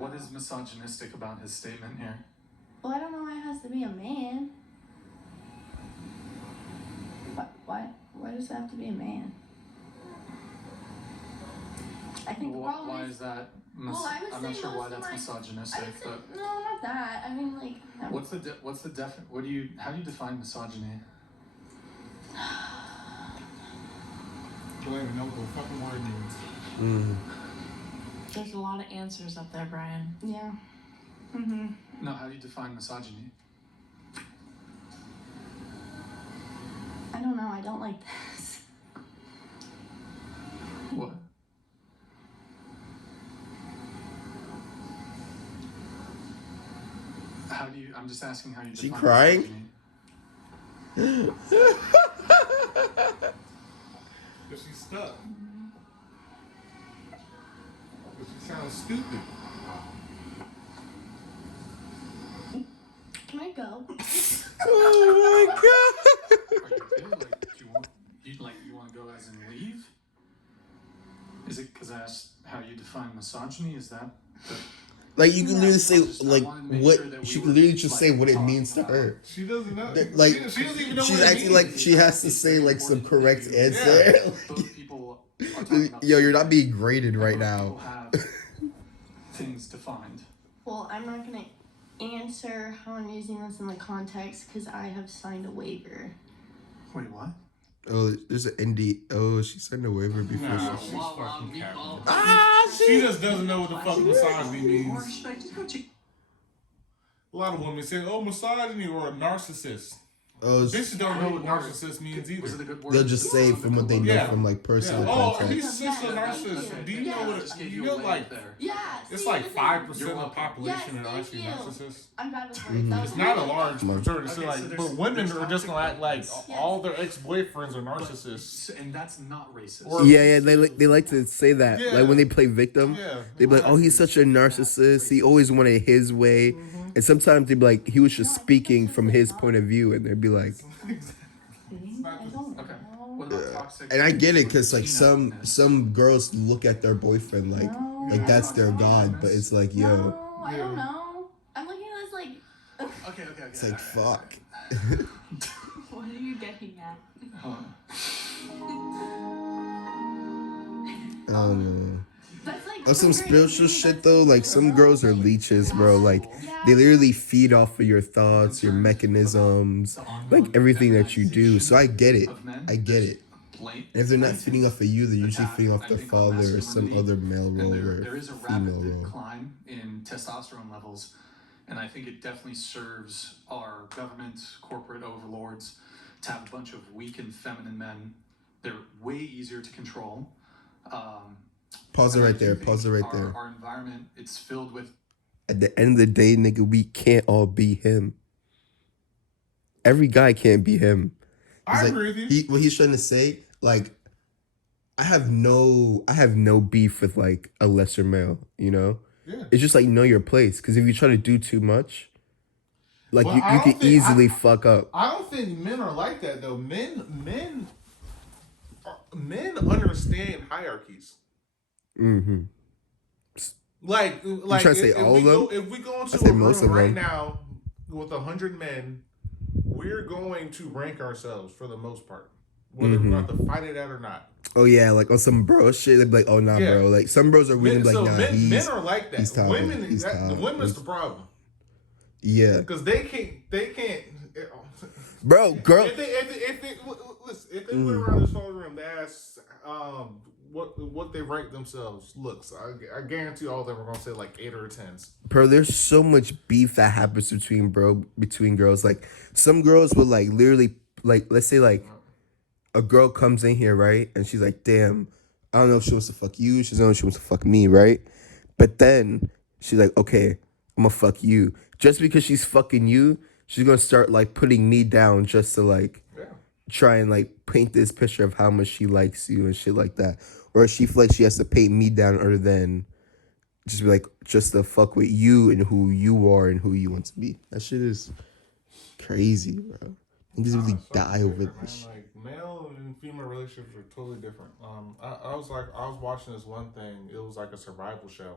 What is misogynistic about his statement here? Well, I don't know why it has to be a man. Why does it have to be a man? I think the problem Why is... is that? Well, I would I'm say not sure most why of that's my... misogynistic, I would say, but no, not that. I mean, like... what's the how do you define misogyny? I don't even know what the fucking word means. There's a lot of answers up there, Brian. Yeah. No, how do you define misogyny? I don't know. I don't like this. What? How do you? I'm just asking how you define She crying? misogyny. Because she's stuck. Because she sounds stupid. Can I go? Oh my god. Are you okay? Like, you want to go as in leave? Is it because I asked how you define misogyny? Is that the... Like you can literally say like I wanted to make what sure that she we can were, literally just like, say what it talking means to about- her. She doesn't know. Like she doesn't even know she's what it acting means. like she has to say like some correct answer. Both people are talking about Yo, the you're same not being thing. graded right Both now. people have things defined. Well, I'm not gonna answer how I'm using this in the context because I have signed a waiver. Wait, what? Oh, there's an ND. Oh, she signed a waiver before Nah, she. she's fucking capping. Ah, She just doesn't know what the fuck misogyny means. A lot of women say, "Oh, misogyny" or a narcissist. Oh, Bitches don't know what narcissist means Was it either. a good word? they'll just say from what they know Yeah. from like personal Oh, contact. he's such a narcissist. Do you know what? Just gave You a know, wave like there. Yeah. it's see, like listen, 5% You're of the welcome. population Yes, are actually thank you. narcissists. I'm bad with words. That was It's not a really large Come on. majority. Okay, So so like, there's- but women there's are just gonna act like toxic all their ex-boyfriends are narcissists. And that's not racist. Or- Yeah, they like to say that. Yeah. Like when they play victim, Yeah. they be like, "Oh, he's such a narcissist. He always wanted his way." And sometimes they be like, "He was just speaking from his point of view," and they'd be like, I don't Okay. know. What about toxic? and I get it because like masculinity? some girls look at their boyfriend like No. like that's their god, but it's like yo, No, I don't know. I'm looking at this like... Okay. it's like fuck. What are you getting at? Hold on. I don't know. That's like... On some great. spiritual shit though, like some girls are leeches, bro. Like they literally feed off of your thoughts, your mechanisms, like everything that you do. So I get it. I get it. And if they're not feeding off of you, they're usually feeding off their father or some other male role or there is a female rapid role. decline in testosterone levels, and I think it definitely serves our government, corporate overlords to have a bunch of weak and feminine men. They're way easier to control. Pause it and I right do there. think Pause it right there. Our environment, it's filled with... At the end of the day, nigga, we can't all be him. Every guy can't be him. I Like, agree with you. what he's trying to say, like, I have no beef with like a lesser male, you know? Yeah. It's just like know your place. Because if you try to do too much, like Well, you I don't can think- easily fuck up. I don't think men are like that though. Men understand hierarchies. Mm-hmm. Like trying to say all of them? If we go into I say a most room of right them. now with 100 men, we're going to rank ourselves for the most part, whether Mm-hmm. we're going to fight it out or not. Oh yeah, like on some bro shit, they'd be like, oh nah, Yeah. bro. Like some bros are really Men, like, so nah, men are like he's that. top. Women, He's top. the women's the problem Yeah. because they can't. Bro, girl. If they went around this whole room, they asked what they rate themselves looks. I guarantee all of them are gonna say like 8 or 10s. Bro, there's so much beef that happens between girls. Like some girls will like literally like let's say like a girl comes in here, right? And she's like, damn, I don't know if she wants to fuck you, she doesn't know if she wants to fuck me, right? But then she's like, okay, I'm gonna fuck you. Just because she's fucking you, she's gonna start like putting me down just to like try and like paint this picture of how much she likes you and shit like that. Or she feels like she has to paint me down other than just be like just to fuck with you and who you are and who you want to be. That shit is crazy, bro. Niggas really die over this shit. Like male and female relationships are totally different. I was watching this one thing. It was like a survival show,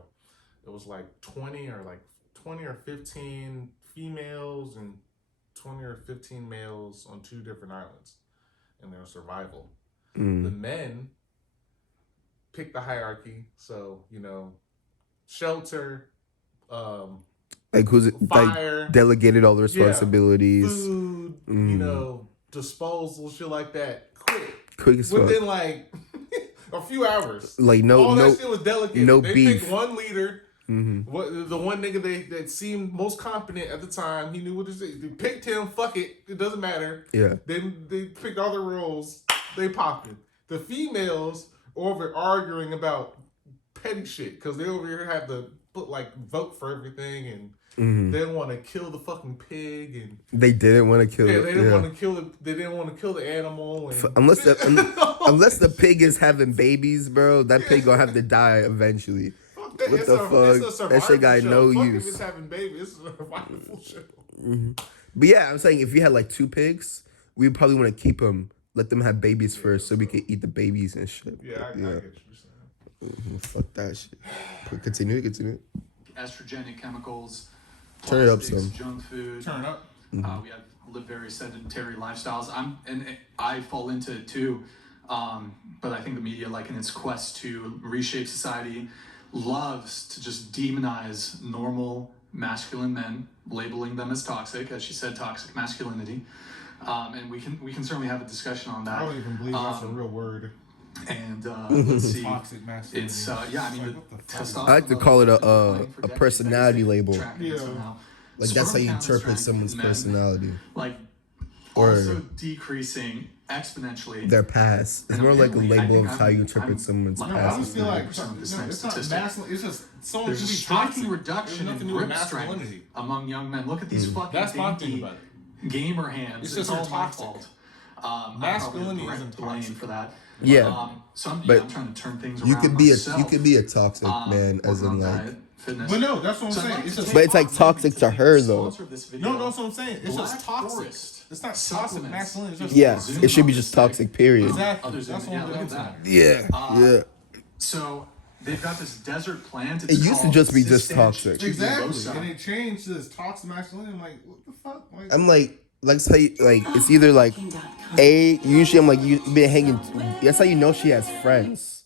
it was like 20 or 15 females and 20 or 15 males on 2 different islands in their survival. The men picked the hierarchy, so shelter, Like who's it? fire, Like delegated all the responsibilities. food, disposal, shit like that. Quick as fuck. Within like a few hours. Like All no that shit was delegated. no They beef. picked one leader. The one nigga that seemed most competent at the time. He knew what to say. They picked him. Fuck it. It doesn't matter. Yeah. Then they picked all the roles. They popping. The females over arguing about petty shit because they over here had to vote for everything and they didn't want to kill the fucking pig and They didn't want to kill they it. didn't want to kill it. They didn't want to kill the animal. And Unless the pig is having babies, bro, that pig gonna have to die eventually. Fuck that. What It's the a fuck? That shit got survival no show. Fuck use. If it's having babies, it's a survival show. But yeah, I'm saying if you had like 2 pigs, we probably want to keep them, let them have babies first, so we can eat the babies and shit. Yeah, I get what you're saying. Fuck that shit. Continue. Estrogenic chemicals, Turn it up plastics, some. junk food. Turn up. We have live very sedentary lifestyles. I fall into it too, but I think the media, like in its quest to reshape society, loves to just demonize normal masculine men, labeling them as toxic, as she said, toxic masculinity. And we can certainly have a discussion on that. I don't even believe that's a real word. And let's see. Toxic masculinity. It's I mean, Like, what the fuck? testosterone. I like to call it levels have been a declining for decades. personality They label. tracking it Yeah. somehow. Like that's how you Sperm count interpret strength someone's in men, personality, like Or- also decreasing exponentially. their past. It's And more like a apparently, I label think of how you I'm- interpret I'm- someone's No, No, I past. just feel like 90% of this it's not statistic. masculine. It's just someone There's can a be striking toxic. reduction There's in nothing to do with grip strength masculinity. among young men. Look at these fucking That's my dainty thing about it. gamer hands. It's It's just all my toxic. fault. Masculinity I isn't blame toxic. for that. Yeah. So I'm But trying to turn things around. You could be myself. a toxic man, as working in on like. diet, fitness. But no, that's what I'm So I'd saying. like It's to just take But it's like off toxic to her, though. sponsor of this video. no, that's what I'm saying. It's Black just toxic. Forest It's not toxic supplements. masculinity. It's just Yeah, toxic. it should be just toxic. Period. Exactly. Others That's in- what yeah, I'm look at getting that. at. Yeah. So they've got this desert plant. It used to just be just toxic. Exactly. tuberosa. And it changed to this toxic masculinity. I'm like, what the fuck? Like, I'm like tell you, like it's either like usually I'm like you been hanging. That's how you know she has friends,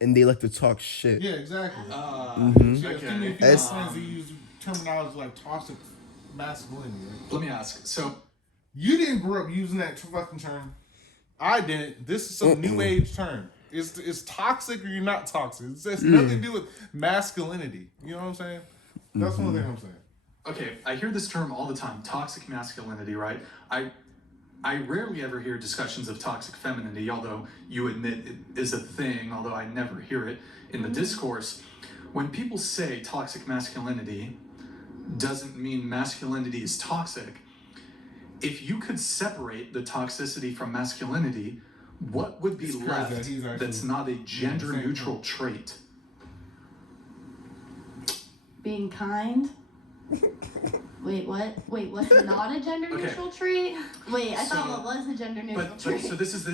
and they like to talk shit. yeah, exactly. She has okay. too many female It's- friends that use terminology like toxic masculinity. Like, Let me ask. So you didn't grow up using that fucking term. I didn't. This is some new age term. It's toxic or you're not toxic. It has nothing to do with masculinity. You know what I'm saying? That's one thing I'm saying. okay, I hear this term all the time, toxic masculinity, right? I rarely ever hear discussions of toxic femininity, although you admit it is a thing, although I never hear it in the discourse. When people say toxic masculinity doesn't mean masculinity is toxic, if you could separate the toxicity from masculinity, what would be It's crazy left that he's actually that's not a gender same neutral trait? Being kind. Wait, what? Wait, what's not a gender neutral trait? Wait, I thought So- what was a gender neutral But trait? so this is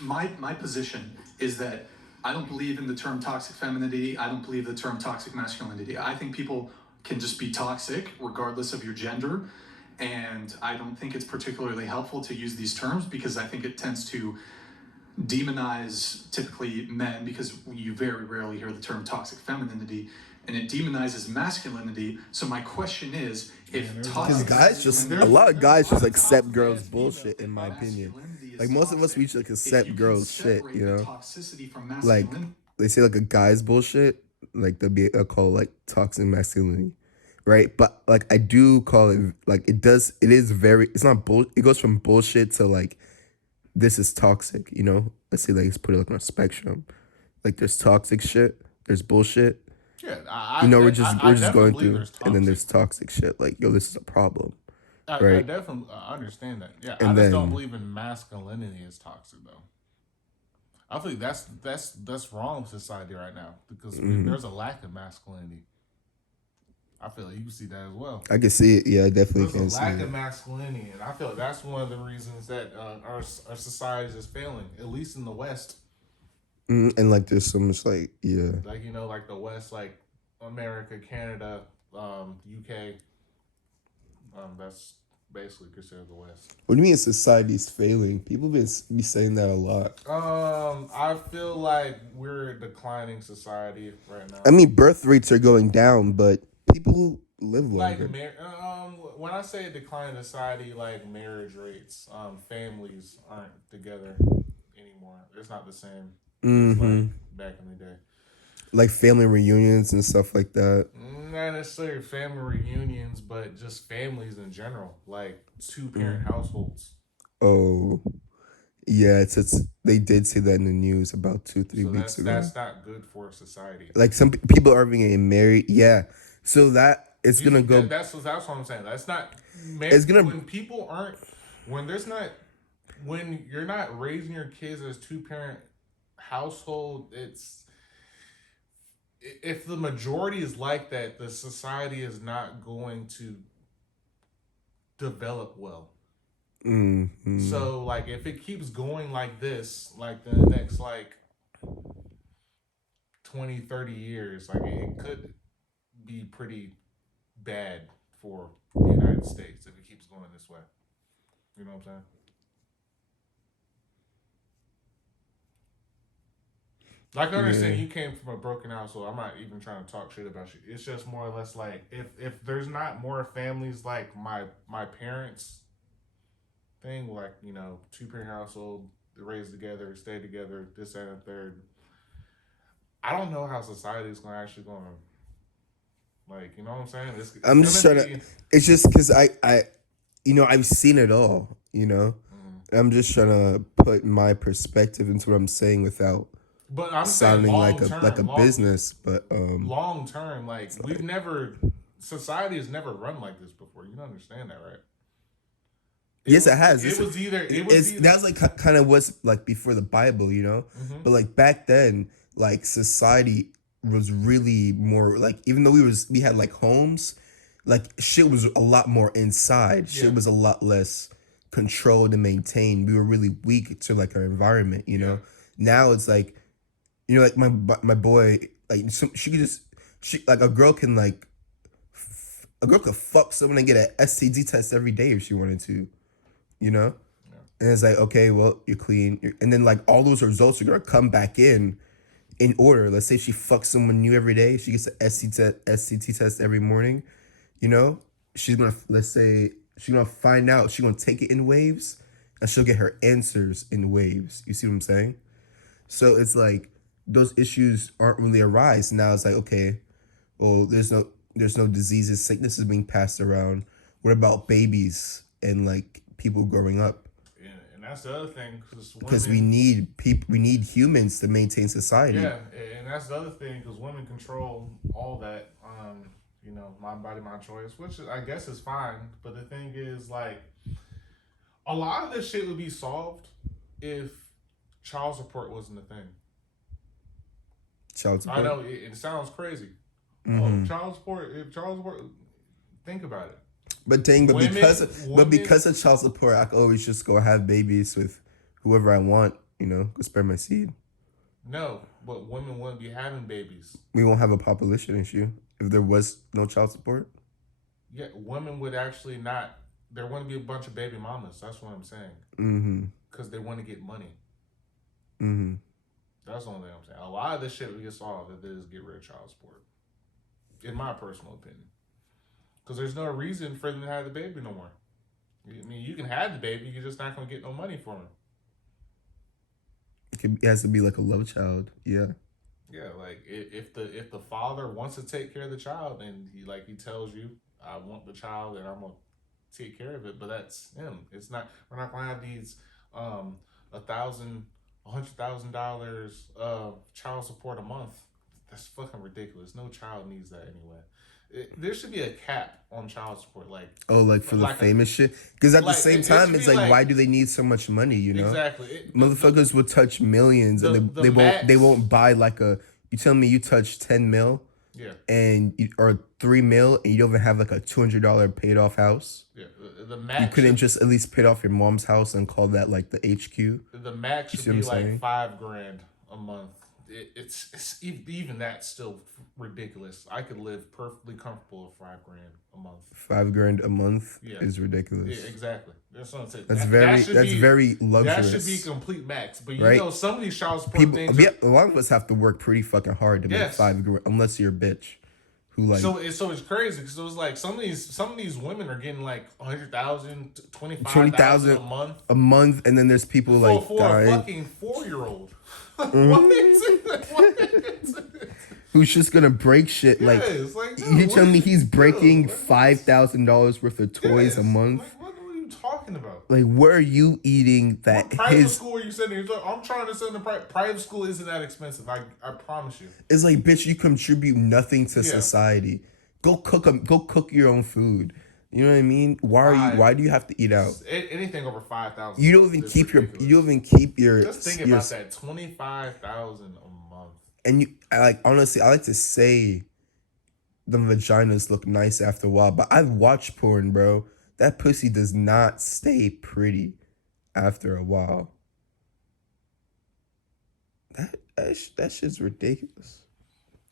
my position is that I don't believe in the term toxic femininity. I don't believe the term toxic masculinity. I think people can just be toxic regardless of your gender, and I don't think it's particularly helpful to use these terms because I think it tends to demonize typically men because you very rarely hear the term toxic femininity, and it demonizes masculinity. So my question is, if Because toxic guys just masculinity- a lot of guys just accept Toxic girls' ass bullshit, in my opinion. masculinity is Like most of us, toxic, we just if accept you can girls' shit, separate you the know. toxicity from Like masculinity, they say like a guy's bullshit, like they'll be call like toxic masculinity, right? But like I do call it like it is very. It's not bull. It goes from bullshit to like this is toxic. You know, let's say like let's put it like on a spectrum. Like there's toxic shit, there's bullshit. Yeah, You know, we're I just definitely going believe through, and then there's toxic shit. Like yo, this is a problem. I right. definitely understand that. Yeah, And I just don't then- believe in masculinity as toxic though. I think that's wrong with society right now because there's a lack of masculinity. I feel like you can see that as well. I can see it. Yeah, I definitely There's can a see lack it. of masculinity, and I feel like that's one of the reasons that our society is failing, at least in the West. And like there's so much like yeah. Like like the West, like America, Canada, UK. That's basically considered the West. What do you mean society's failing? People be saying that a lot. I feel like we're a declining society right now. I mean, birth rates are going down, but people live Like, longer. when I say declining society, like marriage rates, families aren't together anymore. It's not the same as like back in the day. Like family reunions and stuff like that. Not necessarily family reunions, but just families in general, like 2-parent households. Oh, yeah. It's they did say that in the news about 2-3 So weeks ago. that's not good for society. Like some people are even getting married. Yeah. So that it's gonna go. That's what I'm saying. That's not. It's gonna- when people aren't when there's not when you're not raising your kids as 2-parent household. It's if the majority is like that, the society is not going to develop well. So like if it keeps going like this, like the next like 20-30 years, like it could be pretty bad for the United States if it keeps going this way. You know what I'm saying? Like I understand you came from a broken household. I'm not even trying to talk shit about you. It's just more or less like if there's not more families like my parents thing, like, you know, 2-parent household, they raised together, stay together, this, that, and third. I don't know how society is actually going to, like, you know what I'm saying? I'm just trying to. It's just because I, you know, I've seen it all. You know, I'm just trying to put my perspective into what I'm saying without but I'm sounding saying like long-term, a business. But long term, like we've never, society has never run like this before. You don't understand that, right? Yes, it has. It was either. That's like kind of what's like before the Bible, you know. But like back then, like society was really more like, even though we had like homes, like shit was a lot more inside. Shit was a lot less controlled and maintained. We were really weak to like our environment, you know. Now it's like, you know, like my boy, like she could just like a girl can like a girl could fuck someone and get an STD test every day if she wanted to. You know, and it's like, okay, well, you're clean, and then like all those results are gonna come back in order. Let's say she fucks someone new every day, she gets an SCT test every morning. You know, she's gonna find out. She's gonna take it in waves, and she'll get her answers in waves. You see what I'm saying? So it's like those issues aren't really arise now. It's like, okay, well, there's no diseases, sicknesses being passed around. What about babies and like people growing up? Yeah, and that's the other thing, because we need humans to maintain society. Yeah, and that's the other thing, because women control all that. You know, my body, my choice, which I guess is fine. But the thing is, like, a lot of this shit would be solved if child support wasn't a thing. Child support. I know it sounds crazy. Oh, child support. Think about it. But because of child support, I can always just go have babies with whoever I want. You know, go spread my seed. No, but women wouldn't be having babies. We won't have a population issue if there was no child support. Yeah, women would actually not. There wouldn't be a bunch of baby mamas. That's what I'm saying. Because they want to get money. That's the only thing I'm saying. A lot of this shit would get solved if they just get rid of child support. In my personal opinion. Because there's no reason for them to have the baby no more. I mean, you can have the baby, you're just not going to get no money for him. It has to be like a love child. Yeah. Yeah, like if the father wants to take care of the child and he tells you, I want the child and I'm gonna take care of it, but that's him. It's not. We're not gonna have these $100,000 of child support a month. That's fucking ridiculous. No child needs that anyway. There should be a cap on child support, like for the famous shit. Because at the same time, it's like, why do they need so much money? You know, exactly. Motherfuckers would touch millions, and they won't buy like a. You tell me you touch 10 mil, or 3 mil, and you don't even have like a $200 paid off house. Yeah, the max. You couldn't just at least pay off your mom's house and call that like the HQ. The max should be like $5,000 a month it's even that's still ridiculous. I could live perfectly comfortable with $5,000 a month. $5,000 a month Yeah. is ridiculous. Yeah, exactly. That's what I'm saying. That's That very luxurious. That should be complete max. But you Right? know, some of these child support People, things. yeah, a lot of us have to work pretty fucking hard to make Yes. $5,000, unless you're a bitch, who like. So it's crazy because it was like some of these women are getting like 100,000, 25,000 20,000 a month a month, and then there's people like for a dying, fucking 4-year-old. What is it? What is it? who's just gonna break shit. Yeah, Like, it's like, dude, you what telling me is- he's breaking dude, $5,000 worth of toys yes, a month? Like, what are you talking about? Like, where are you eating What that private his school are you sending? I'm trying to send them private school isn't that expensive. I promise you. It's like, bitch, you contribute nothing to Yeah. society. Go cook your own food. You know what I mean? Why do you have to eat out? Anything over 5,000. You don't even is keep ridiculous. you don't even keep your Just think your, about that. 25,000 a month. and I like, honestly, I like to say the vaginas look nice after a while, but I've watched porn, bro. That pussy does not stay pretty after a while. That shit's ridiculous.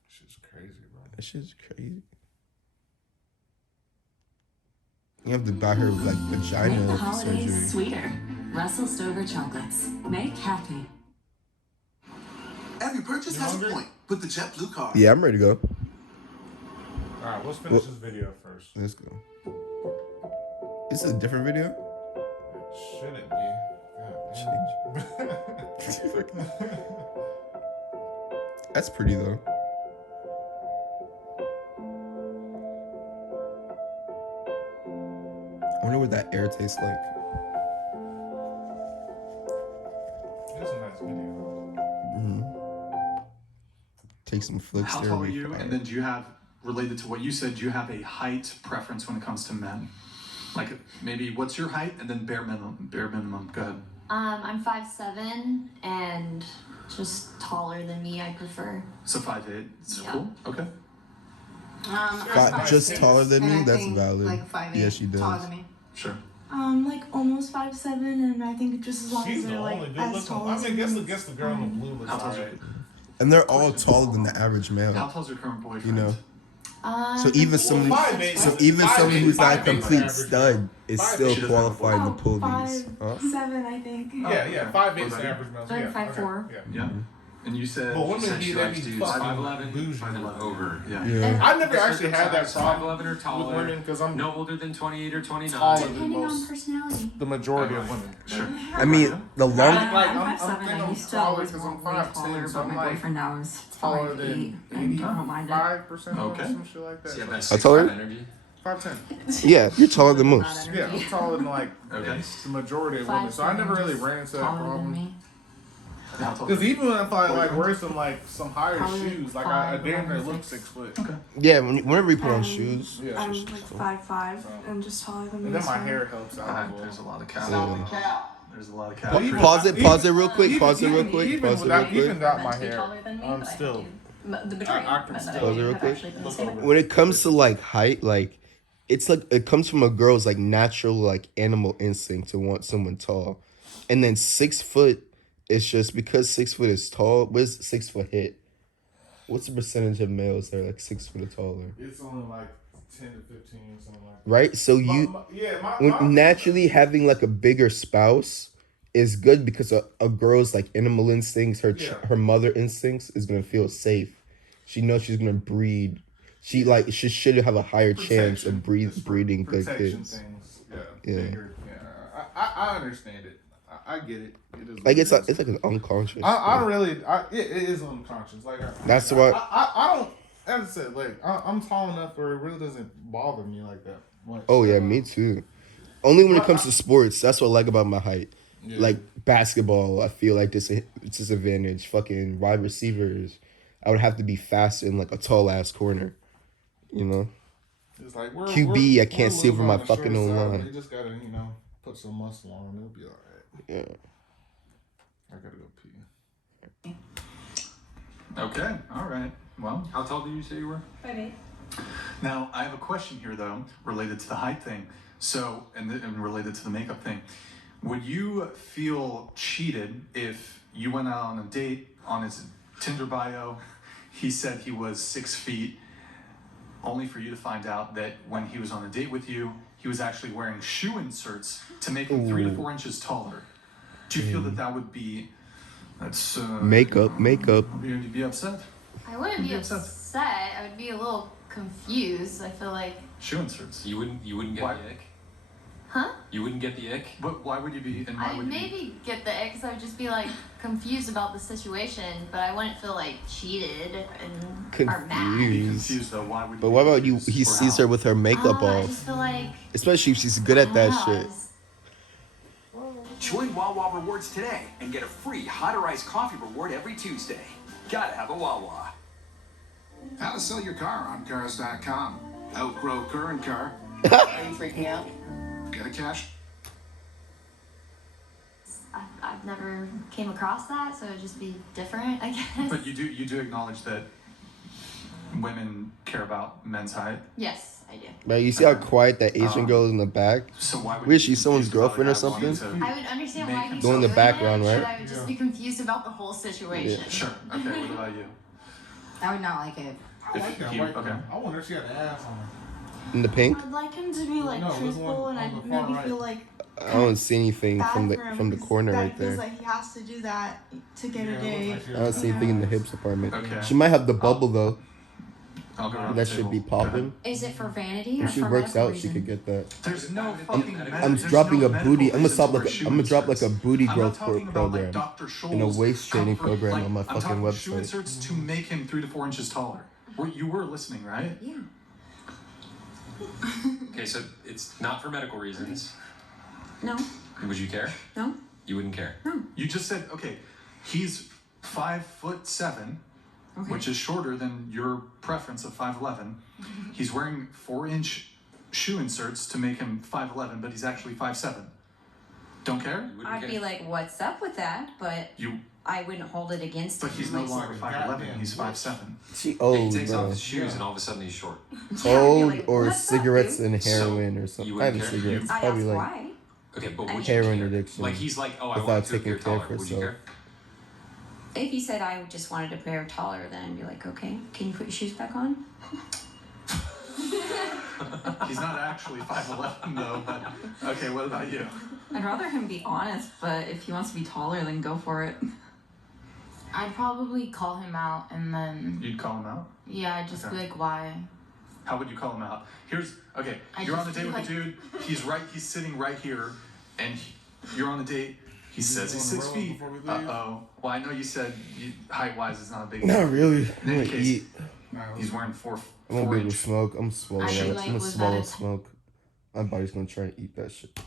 Shit's crazy, bro. That shit's crazy. You have to buy her like Make the vagina holidays surgery. sweeter. Russell Stover chocolates. Make happy. Every purchase You has hungry? a point. Put the JetBlue card. Yeah, I'm ready to go. Alright, let's finish this video first. Let's go. This is a different video? Should it be? That's pretty though. I wonder what that air tastes like. It's a nice video. Take some flicks How there. tall are make you? fire. And then do you have, related to what you said, do you have a height preference when it comes to men? Like maybe what's your height and then bare minimum. Go ahead. I'm 5'7" and just taller than me, I prefer. So 5'8". It's Yeah. cool. Okay. Just 5'6", taller than and me? I That's think, valid. Like 5'8", Yeah, she does. taller than me. Sure. Like almost 5'7", and I think just as long She's as the they're only like good as looking. tall I as mean, me. guess the girl in the blue looks How tall's your, alright. And they're all taller than the average how male. tall's your current boyfriend? You know. So I even think someone, he's 5'8", so 6'1". even someone who's not a 5'8" complete average stud is 5'8" still she doesn't have a qualifying to pull Oh, these. Huh? 5'7", I think. Yeah, okay. 5'8" What is about the you? average male. I'm Yeah, 5'4". okay, Yeah. And you said. But women you said be she they likes be dudes fucking 5'11", bougie. 5'11". over. Yeah. Yeah. I've never actually had that problem 5'11" or with taller, women because I'm no older than 28 or 29. taller than Depending on most, personality. the majority of women. Sure. I mean, the long. I'm 5'7", thinking and I'm you still taller always 'cause want I'm way 5'10", taller, so but I'm my like boyfriend now is taller 5'8", than and I don't mind it. 5% or Okay. some shit like that. So you have that How tall are 6'5" you? energy. 5'10". Yeah, you're taller than Not most. energy. Yeah, I'm taller than like Okay. the majority of women, so I never really ran into that Taller than problem. me. How tall? Because even if I like wear some higher Probably shoes, like I 5'11", damn near look 6". 6 foot. Yeah, whenever we put on Um, shoes. Yeah. I'm like 5'5", and just taller than me. And then my so- hair helps out as well. There's a lot of cap. Yeah. There's a lot of cap. Well, even- Pause it real quick. Even- Pause it real even- quick. Even Pause it without, real quick. even without my Meant to be hair, taller than me, I'm but I still. do. The majority, I can but still- Pause it real have quick. actually been the same. When it comes to like height, like it's like it comes from a girl's like natural like animal instinct to want someone tall, and then 6 foot. It's just because 6 foot is tall. What's 6 foot hit? What's the percentage of males that are like 6 foot or taller? It's only like 10 to 15, something like that. Right. So naturally having like a bigger spouse is good because a girl's like animal instincts, her mother instincts is gonna feel safe. She knows she's gonna breed. She should have a higher chance of breeding good protection kids. things. Yeah. Bigger, yeah. I understand it. I get it. It is Like what it's like an unconscious. I don't really. It is unconscious. Like That's why- I don't. As I said, like I'm tall enough where it really doesn't bother me like that much. Oh yeah, me too. Only when it comes to sports, that's what I like about my height. Yeah. Like basketball, I feel like disadvantage. Fucking wide receivers, I would have to be faster in like a tall ass corner. You know. It's like QB, I can't see over little my on the short fucking own side. line. They just gotta put some muscle on and it'll be alright. Yeah. I gotta go pee. Okay. All right. Well, How tall did you say you were? 5'8". now I have a question here though, related to the height thing. So, and related to the makeup thing. Would you feel cheated if you went out on a date on his Tinder bio, he said he was 6 feet, only for you to find out that when he was on a date with you, he was actually wearing shoe inserts to make him 3 to 4 inches taller. Do you feel that would be, that's, Makeup. you'd be upset? I wouldn't be You'd be upset. upset. I would be a little confused. I feel like, Shoe inserts. You wouldn't get Why? the ick? huh? You wouldn't get the ick? But why would you be, and why I'd would you be? maybe get the ick because I would just be like confused about the situation, but I wouldn't feel like cheated and or mad. Be Confused. confused though, why would you But be what about you? confused? He Or sees how? her with her makeup I off, just feel like especially if she's good at that I don't know, shit. Join Wawa Rewards today and get a free hot or iced coffee reward every Tuesday. Gotta have a Wawa. How to sell your car on Cars.com. Outgrow current car. Are you freaking out? Get a cash. I've never came across that, so it'd just be different, I guess. But you do acknowledge that women care about men's height. Yes, I do. But you see how quiet that Asian girl is in the back? So why would Wait, you she's be someone's confused about girlfriend or a guy wanting something? to- I would understand Make why him he's Go in the doing background, it, right? But I would just be confused about the whole situation. Sure. Okay. What about you? I would not like it. I like that you- white okay. girl. I wonder if she had ass on her. In the pink? I'd like him to be like No, there's truthful, one and on I'd the far maybe right. feel like I don't see anything bad from the for him from the 'cause corner that right he feels there. like he has to do that to get Yeah, a it date. looks like I don't see anything in the hips department. Okay. She might have the bubble though. I'll go around That the should be table. Go ahead. popping. Is it for vanity or If she for works medical out, she reason? could get that. There's no fucking. I'm dropping a booty. I'm gonna stop like I'm gonna drop like a booty I'm growth not talking about program like Dr. Scholl's and a waist training comfort, program like, on my I'm fucking talking about shoe website. inserts to make him 3 to 4 inches taller. You were listening, right? Yeah. Okay, so it's not for medical reasons. No. Would you care? No. You wouldn't care. You just said okay. He's 5'7", Okay. which is shorter than your preference of 5'11". He's wearing 4-inch shoe inserts to make him 5'11", but he's actually 5'7". Don't care? You wouldn't I'd care. be like, what's up with that? But You. I wouldn't hold it against But him. he's no Like, longer 5'11". Goddamn He's bitch. 5'7". She He old, takes off bro. his shoes and all of a sudden he's short. Old like, or "What's up, cigarettes dude?" and So, heroin or you something. wouldn't Probably care? cigarettes. I Probably asked like why. Okay, but would Heroin you care? addiction Like he's like, oh, I without want to taking appear care taller. of Would you herself. care? If he said I just wanted to pair taller, then I'd be like, okay, can you put your shoes back on? He's not actually 5'11" though. But okay, what about you? I'd rather him be honest, but if he wants to be taller, then go for it. I'd probably call him out and then, You'd call him out. yeah, I'd just Okay. be like, why? How would you call him out? Okay. I You're on a just date feel with a dude. He's sitting right here, and you're on a date. He says he's on the 6 road feet. before we leave? Uh-oh. Well, I know you said height-wise is not a big not deal. really. I'm In gonna any case, eat. He's wearing I won't 4 be able to inch. smoke. I'm swallowing I it. feel I'm like gonna was swallow that a- smoke. My body's gonna try and eat that shit.